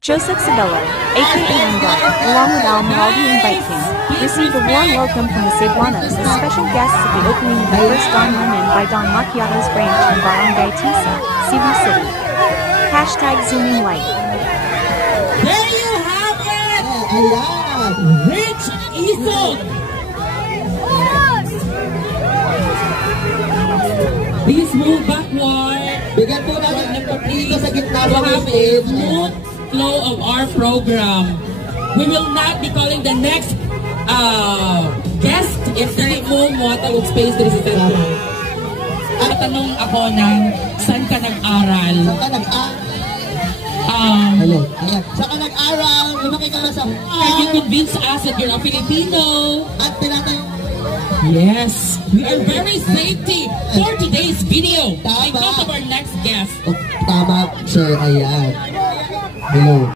Joseph Sabello, aka Andar, along with Al Maraldi and Bite King, received a warm welcome from the Cebuanos as special guests at the opening of the first Don Lemon by Don Macchiato's branch in Barangay Tisa, Cebu City. #Zooming Light. There you have it! Rich Isog! Please move backward. Bigyan po natin ng dito sa gitna to have a smooth flow of our program. We will not be calling the next guest if hindi mo matawag space dito sa center. Tanong ako ng saan ka nag-aral? Saan ka nag-aral? Saan ka nag-aral? Lumaki ka na sa Can you convince us that you're a Filipino? At pinatay. Yes, we are very safety for today's video. Because of our next guest. Tama, sir, ayan. Hello.